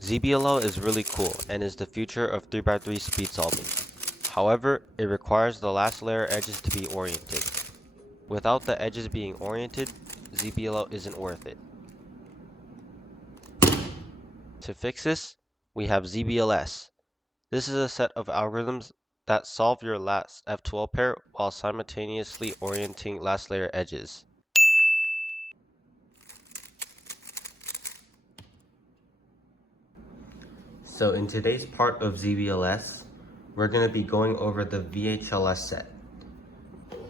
ZBLL is really cool and is the future of 3x3 speed solving. However, it requires the last layer edges to be oriented. Without the edges being oriented, ZBLL isn't worth it. To fix this, we have ZBLS. This is a set of algorithms that solve your last F12 pair while simultaneously orienting last layer edges. So in today's part of ZBLS, we're going to be going over the VHLS set.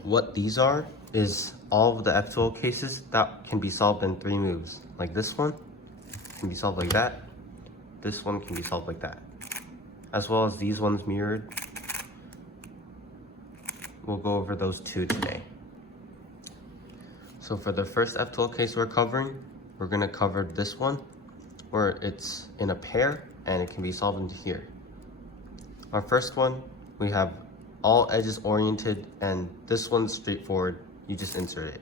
What these are is all of the F12 cases that can be solved in 3 moves. Like this one can be solved like that. This one can be solved like that. As well as these ones mirrored. We'll go over those 2 today. So for the first F12 case we're covering, we're going to cover this one where it's in a pair and it can be solved into here. Our first one, we have all edges oriented, and this one's straightforward, you just insert it.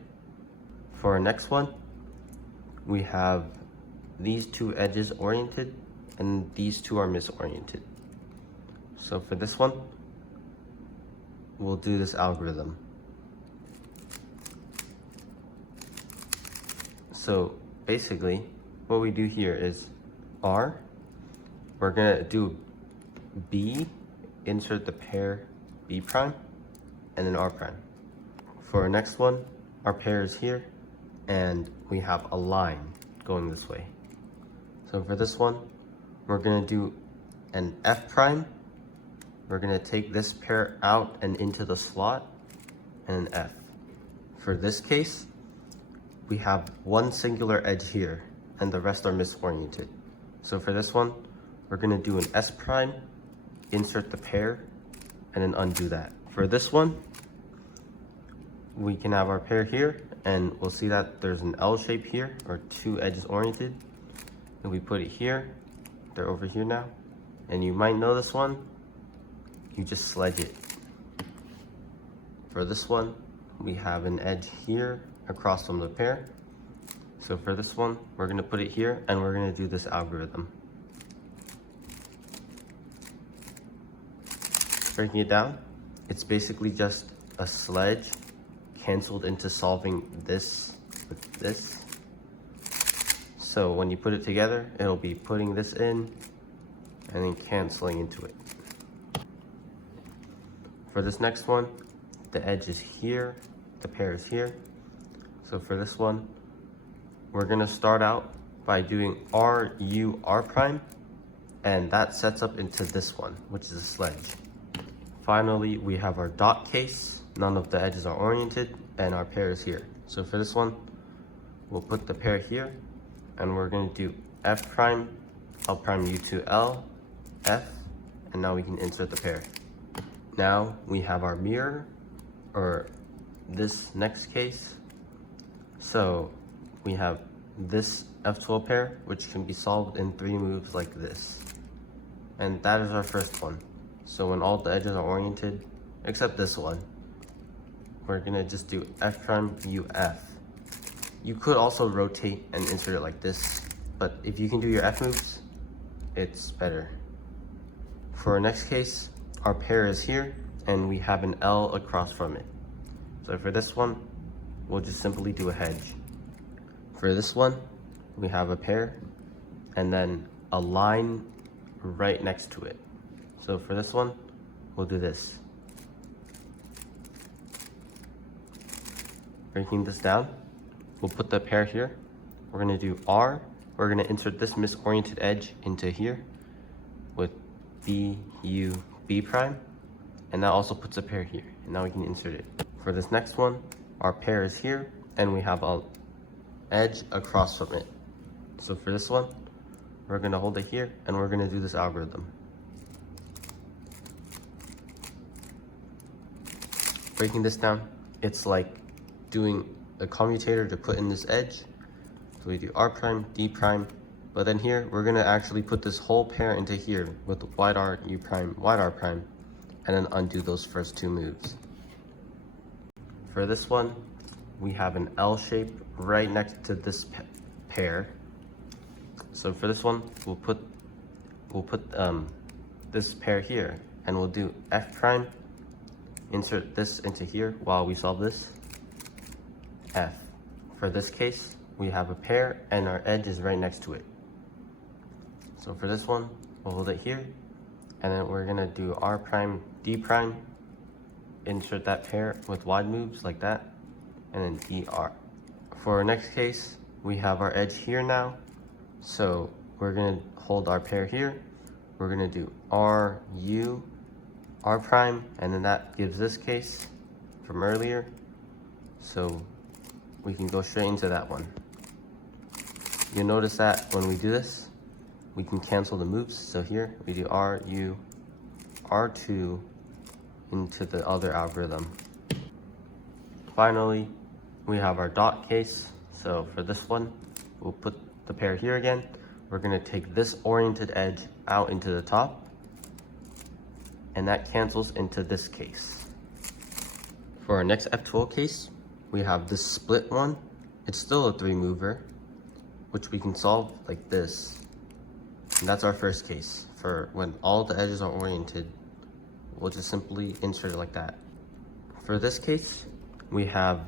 For our next one, we have these 2 edges oriented and these 2 are misoriented. So for this one, we'll do this algorithm. So basically, what we do here is R, we're gonna do B, insert the pair B prime, and then R prime. For our next one, our pair is here, and we have a line going this way. So for this one, we're gonna do an F prime. We're gonna take this pair out and into the slot, and an F. For this case, we have one singular edge here, and the rest are misoriented. So for this one, we're gonna do an S prime, insert the pair, and then undo that. For this one, we can have our pair here, and we'll see that there's an L shape here, or 2 edges oriented. And we put it here, they're over here now. And you might know this one, you just sledge it. For this one, we have an edge here across from the pair. So for this one, we're gonna put it here, and we're gonna do this algorithm. Breaking it down, it's basically just a sledge canceled into solving this with this. So when you put it together, it'll be putting this in and then canceling into it. For this next one, the edge is here, the pair is here. So for this one, we're gonna start out by doing R, U, R prime, and that sets up into this one, which is a sledge. Finally, we have our dot case. None of the edges are oriented, and our pair is here. So for this one, we'll put the pair here, and we're gonna do F prime, L prime, U to L, F, and now we can insert the pair. Now we have our mirror, or this next case. So we have this F12 pair, which can be solved in 3 moves like this. And that is our first one. So when all the edges are oriented, except this one, we're gonna just do F prime, U, F. You could also rotate and insert it like this, but if you can do your F moves, it's better. For our next case, our pair is here, and we have an L across from it. So for this one, we'll just simply do a hedge. For this one, we have a pair, and then a line right next to it. So for this one, we'll do this. Breaking this down, we'll put the pair here. We're gonna do R. We're gonna insert this misoriented edge into here with B, U, B prime. And that also puts a pair here. And now we can insert it. For this next one, our pair is here, and we have an edge across from it. So for this one, we're gonna hold it here, and we're gonna do this algorithm. Breaking this down, it's like doing a commutator to put in this edge. So we do R prime, D prime, but then here, we're gonna actually put this whole pair into here with wide R, U prime, wide R prime, and then undo those first 2 moves. For this one, we have an L shape right next to this pair. So for this one, we'll put we'll put this pair here, and we'll do F prime, insert this into here while we solve this, F. For this case, we have a pair and our edge is right next to it. So for this one, we'll hold it here, and then we're gonna do R prime, D prime, insert that pair with wide moves like that, and then DR. For our next case, we have our edge here now, so we're gonna hold our pair here. We're gonna do R, U, R prime, and then that gives this case from earlier. So we can go straight into that one. You'll notice that when we do this, we can cancel the moves. So here we do R, U, R2 into the other algorithm. Finally, we have our dot case. So for this one, we'll put the pair here again. We're gonna take this oriented edge out into the top, and that cancels into this case. For our next F12 case, we have this split one. It's still a 3-mover, which we can solve like this. And that's our first case. For when all the edges are oriented, we'll just simply insert it like that. For this case, we have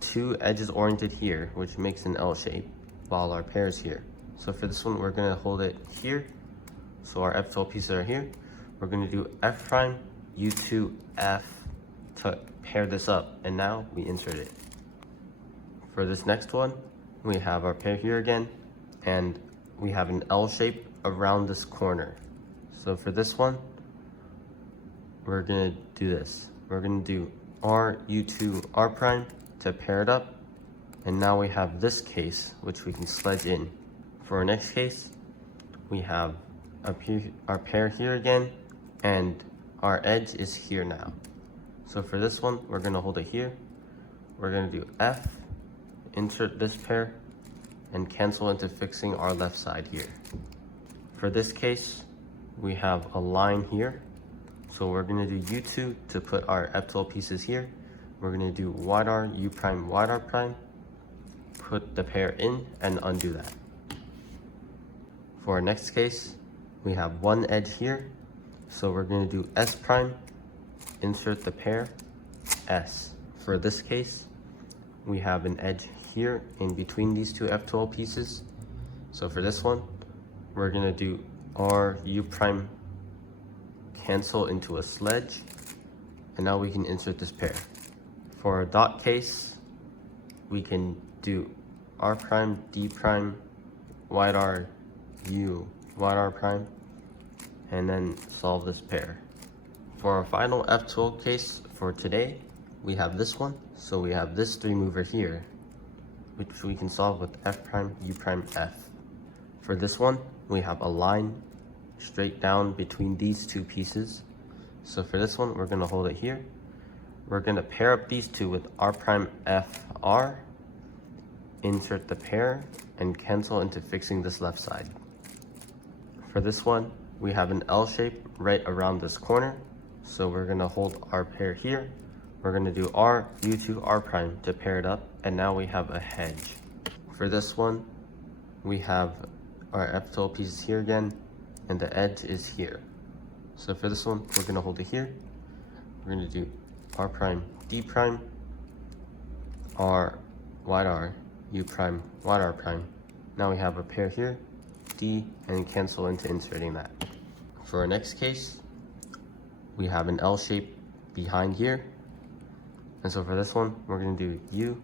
2 edges oriented here, which makes an L shape, while our pair is here. So for this one, we're gonna hold it here. So our F12 pieces are here. We're gonna do F prime, U2, F to pair this up, and now we insert it. For this next one, we have our pair here again, and we have an L shape around this corner. So for this one, we're gonna do this. We're gonna do R, U2, R prime to pair it up, and now we have this case, which we can sledge in. For our next case, we have our pair here again, and our edge is here now. So for this one, we're gonna hold it here. We're gonna do F, insert this pair, and cancel into fixing our left side here. For this case, we have a line here. So we're gonna do U2 to put our F12 pieces here. We're gonna do wide R, U prime, wide R prime, put the pair in, and undo that. For our next case, we have one edge here. So we're gonna do S prime, insert the pair, S. For this case, we have an edge here in between these 2 F12 pieces. So for this one, we're gonna do R, U prime, cancel into a sledge, and now we can insert this pair. For our dot case, we can do R prime, D prime, wide R, U, wide R prime, and then solve this pair. For our final F12 case for today, we have this one. So we have this 3-mover here, which we can solve with F prime, U prime, F. For this one, we have a line straight down between these 2 pieces. So for this one, we're gonna hold it here. We're gonna pair up these 2 with R prime, F, R, insert the pair, and cancel into fixing this left side. For this one, we have an L shape right around this corner. So we're gonna hold our pair here. We're gonna do R, U2, R prime to pair it up, and now we have a hedge. For this one, we have our F12 pieces here again, and the edge is here. So for this one, we're gonna hold it here. We're gonna do R prime, D prime, R, wide R, U prime, wide R prime. Now we have a pair here, D, and cancel into inserting that. For our next case, we have an L shape behind here. And so for this one, we're gonna do U.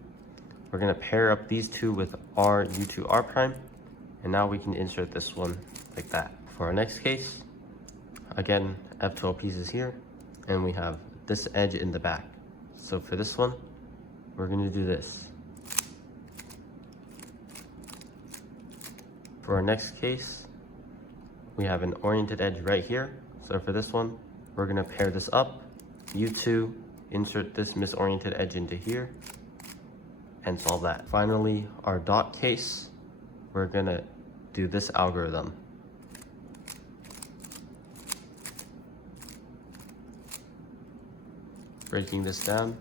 We're gonna pair up these 2 with R, U2, R prime, and now we can insert this one like that. For our next case, again, F12 pieces here, and we have this edge in the back. So for this one, we're gonna do this. For our next case, we have an oriented edge right here. So for this one, we're gonna pair this up, U2, insert this misoriented edge into here, and solve that. Finally, our dot case, we're gonna do this algorithm. Breaking this down,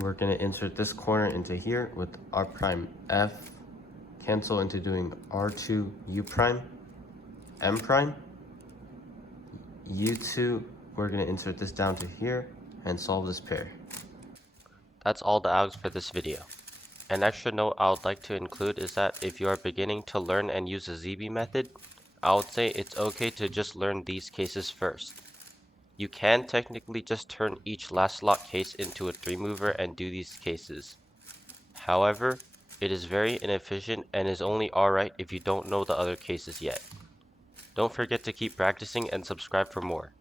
we're gonna insert this corner into here with R prime F, cancel into doing R2 U prime, M prime. U2, we're going to insert this down to here and solve this pair. That's all the algs for this video. An extra note I would like to include is that if you are beginning to learn and use the ZB method, I would say it's okay to just learn these cases first. You can technically just turn each last slot case into a 3-mover and do these cases. However, it is very inefficient and is only alright if you don't know the other cases yet. Don't forget to keep practicing and subscribe for more.